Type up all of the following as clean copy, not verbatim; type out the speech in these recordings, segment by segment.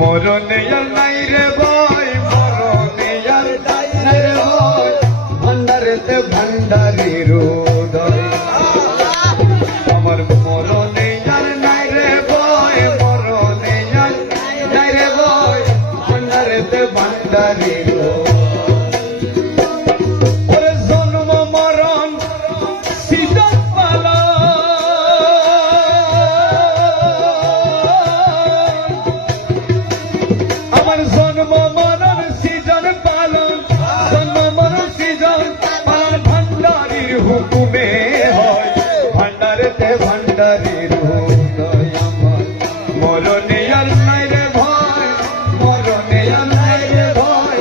মরণে আর নাই রে ভয়, মরণে আর নাই রে ভয়, ভান্ডারেতে ভান্ডারির উদয়। আমার মরণে আর নাই রে ভয়, মরণে আর নাই রে ভয়, ভান্ডারেতে ভান্ডারির উদয়। জন্ম মরণ সৃজন পালন, জন্ম মরণ সৃজন পালন ভান্ডারির হুকুমে হয়, ভান্ডারেতে ভান্ডারির উদয়। আমার মরণে আর নাই রে ভয়, মরণে আর নাই রে ভয়,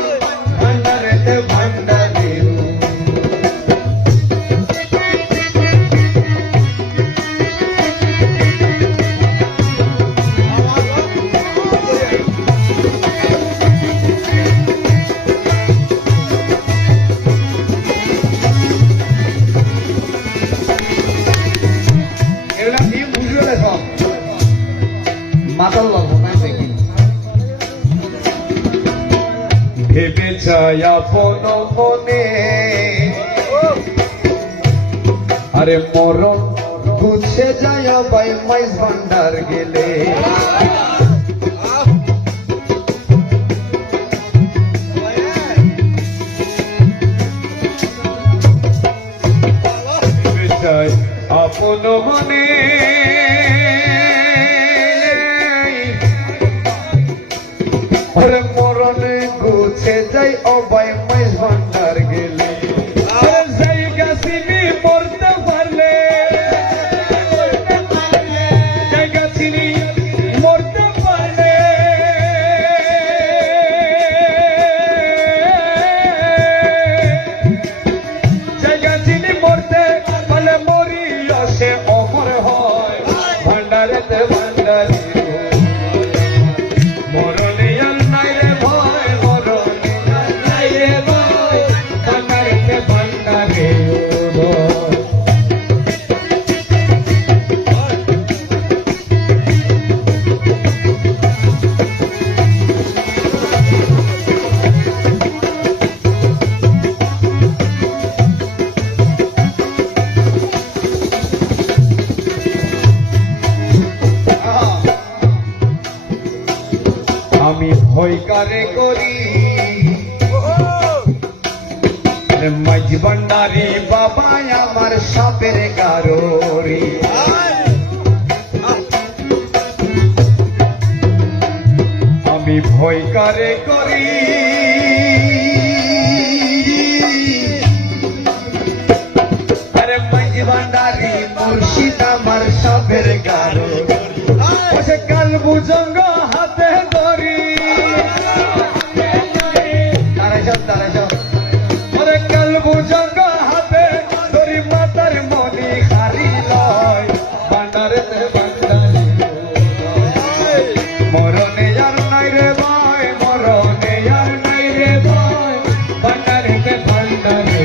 ভান্ডারেতে ভান্ডারির ভেবে চাই আপন মনে, আরে মরণ গুছে যায় বাই মাইজ ভান্ডার গেলে। ভেবে চাই আপন মনে, মরণে গুছে যাই অবাই মাইজ ভান্ডার গেলে। জায়গা চিনি মরতে পারলে, জায়গা চিনি মরতে পারলে, জায়গা চিনি মরতে পারলে মরি আসে অমর হয়, ভান্ডারেতে ভান্ডারি আমি ভয় কারে করি, মাঝ ভান্ডারি বাবা আমার সাপের গারোরি। আমি ভয় কারে করি, আরে মাঝ ভান্ডারি মুর্শিদ আমার সাপের গারোরি। কাল বুজঙ্গ হাতে ধরি, কাল বুজঙ্গ হাতে ধরি মাতার মনি হারি লয়, ভান্ডারেতে ভান্ডারি মরণে আর নাই রে ভয়, মরণে আর নাই রে ভয়, ভান্ডারেতে ভান্ডারি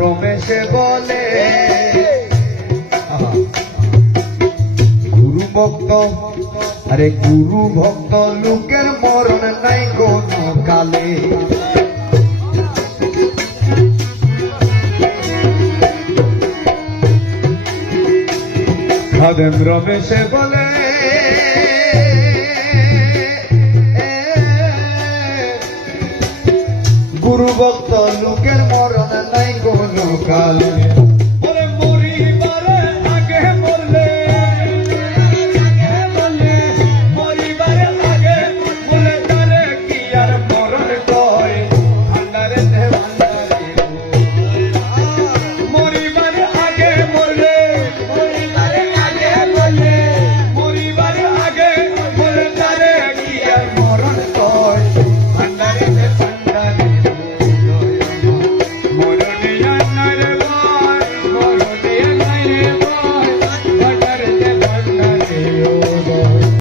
রমেশে বলে গুরু ভক্ত, আরে গুরু ভক্ত লোকের মরণ নাই কোনো কালে। খাদেম রমেশে বলে গুরু ভক্ত লোকের মরণ নাই কোনো কালে।